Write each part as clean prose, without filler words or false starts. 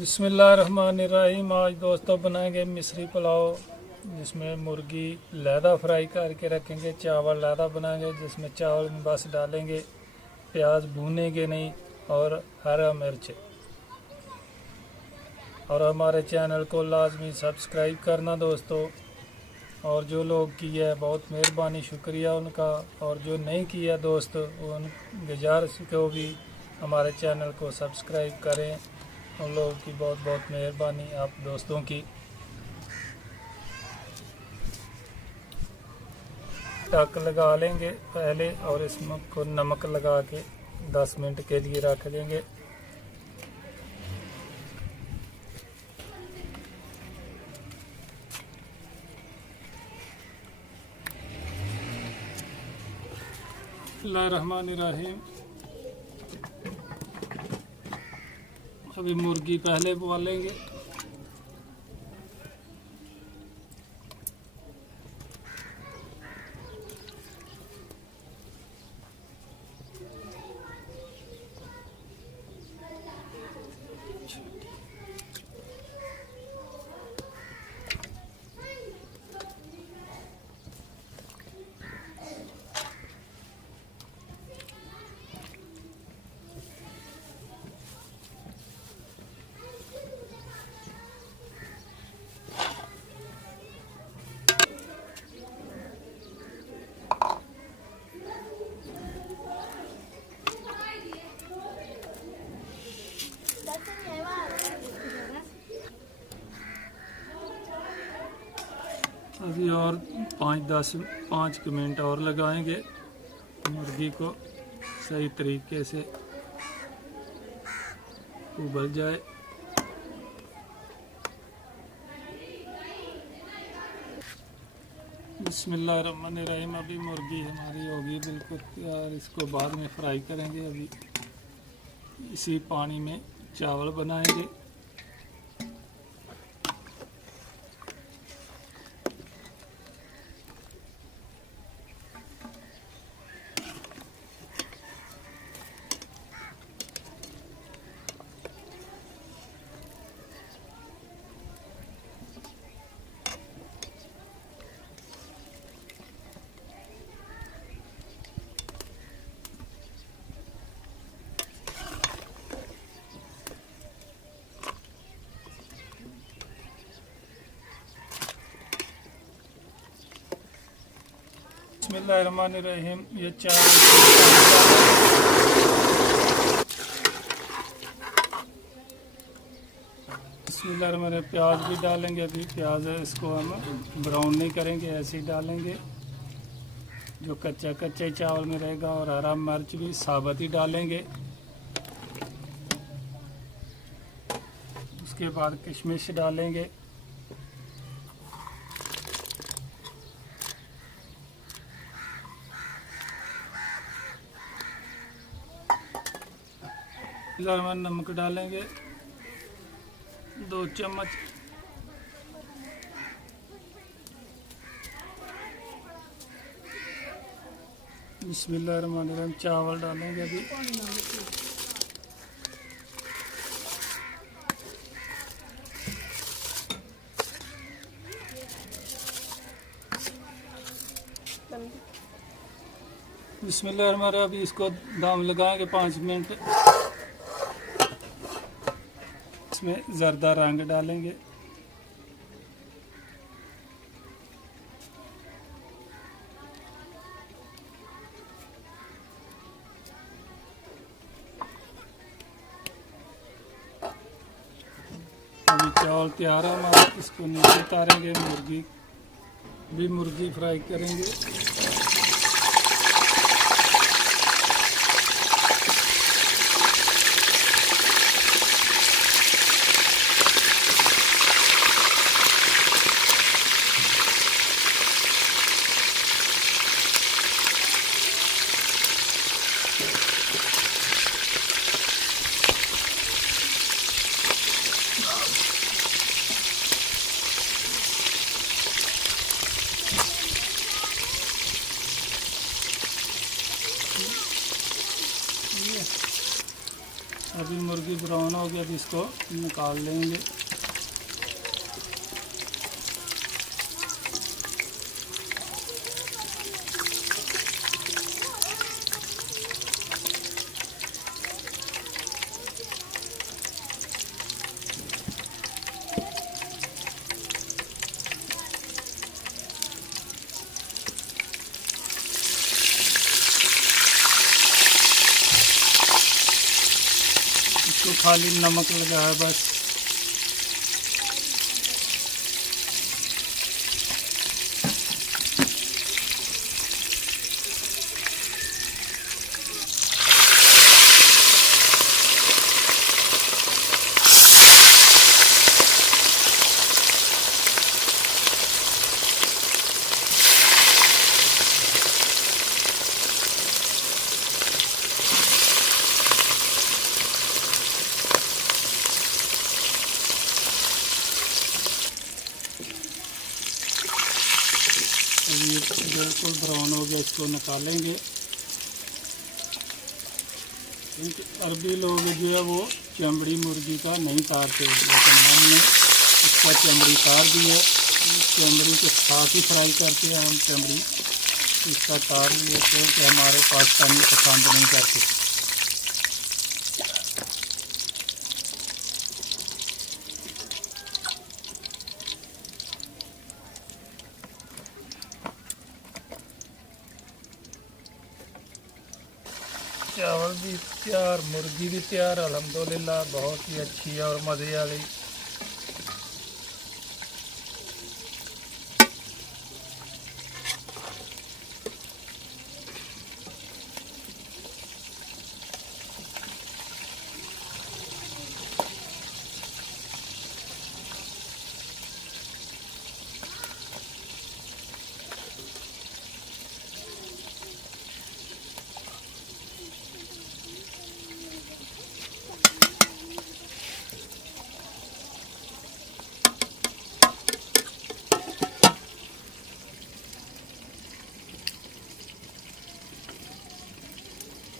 बिस्मिल्लाहिर्रहमानिर्रहीम। आज दोस्तों बनाएंगे मिस्री पुलाव, जिसमें मुर्गी लैदा फ्राई करके रखेंगे, चावल लैदा बनाएंगे जिसमें चावल में बस डालेंगे, प्याज भूनेंगे नहीं और हरा मिर्च। और हमारे चैनल को लाजमी सब्सक्राइब करना दोस्तों। और जो लोग किया है बहुत मेहरबानी, शुक्रिया उनका। और जो नहीं किया दोस्त, उन गुजारिश को भी हमारे चैनल को सब्सक्राइब करें। उन लोगों की बहुत बहुत मेहरबानी आप दोस्तों की। टक लगा लेंगे पहले और इसमें को नमक लगा के 10 मिनट के लिए रख देंगे। बिस्मिल्लाहिर्रहमानिर्रहीम। अभी मुर्गी पहले उबालेंगे। अभी और 5 मिनट और लगाएंगे मुर्गी को सही तरीके से उबल जाए। बिस्मिल्लाहिर्रहमानिर्रहीम। अभी मुर्गी हमारी होगी बिल्कुल तैयार। इसको बाद में फ्राई करेंगे। अभी इसी पानी में चावल बनाएंगे। बिस्मिल्लाहिर्रहमानिर्रहीम। ये चावल बिस्मिल्लाहिर्रहमानिर्रहीम। प्याज भी डालेंगे। अभी प्याज है, इसको हम ब्राउन नहीं करेंगे, ऐसे ही डालेंगे जो कच्चा कच्चा ही चावल में रहेगा। और हरा मिर्च भी साबुत ही डालेंगे। उसके बाद किशमिश डालेंगे। नमक डालेंगे 2 चम्मच। बिस्मिल्लाहिर्रहमानिर्रहीम। चावल डालेंगे अभी। बिस्मिल्लाहिर्रहमानिर्रहीम। अभी इसको दम लगाएंगे 5 मिनट। इसमें ज़र्दा रंग डालेंगे। अभी चावल तैयार है हमारा। इसको नीचे उतारेंगे। मुर्गी फ्राई करेंगे। ब्राउन हो गया, इसको निकाल लेंगे। इसको खाली नमक लगा है बस। ये बिल्कुल ब्राउन हो गया, इसको निकालेंगे। क्योंकि अरबी लोग जो है वो चमड़ी मुर्गी का नहीं तारते, लेकिन हमने इसका चमड़ी तार दी है। चमड़ी के साथ ही फ्राई करते हैं हम, चमड़ी इसका तार लेते हैं कि हमारे पाकिस्तानी पसंद नहीं करते। चावल भी तैयार, मुर्गी भी तैयार अल्हम्दुलिल्लाह, बहुत ही अच्छी है और मज़े वाली।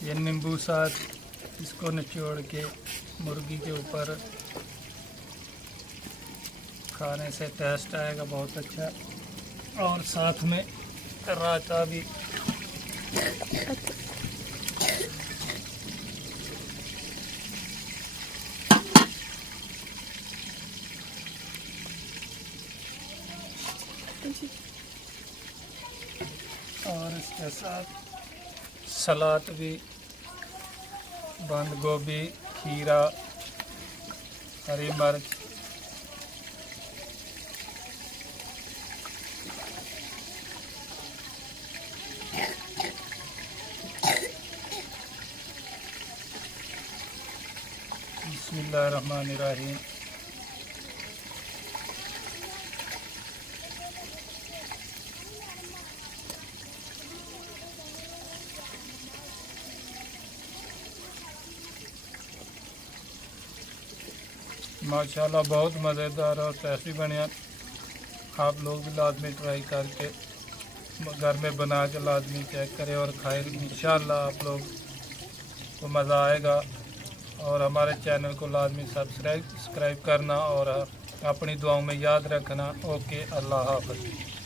ये नींबू साथ इसको निचोड़ के मुर्गी के ऊपर खाने से टेस्ट आएगा बहुत अच्छा। और साथ में रायता भी। और इसके साथ सलाद भी, बंद गोभी, खीरा, हरी मिर्च, बिस्मिल्लाहिर्रहमानिर्रहीम। माशाल्लाह बहुत मज़ेदार और टेस्टी बने। आप लोग भी लाजमी ट्राई करके घर में बना के लाजमी चेक करें और खाएं। इंशाल्लाह आप लोग को मज़ा आएगा। और हमारे चैनल को लाजमी सब्सक्राइब करना और अपनी दुआओं में याद रखना। ओके, अल्लाह हाफ़िज़।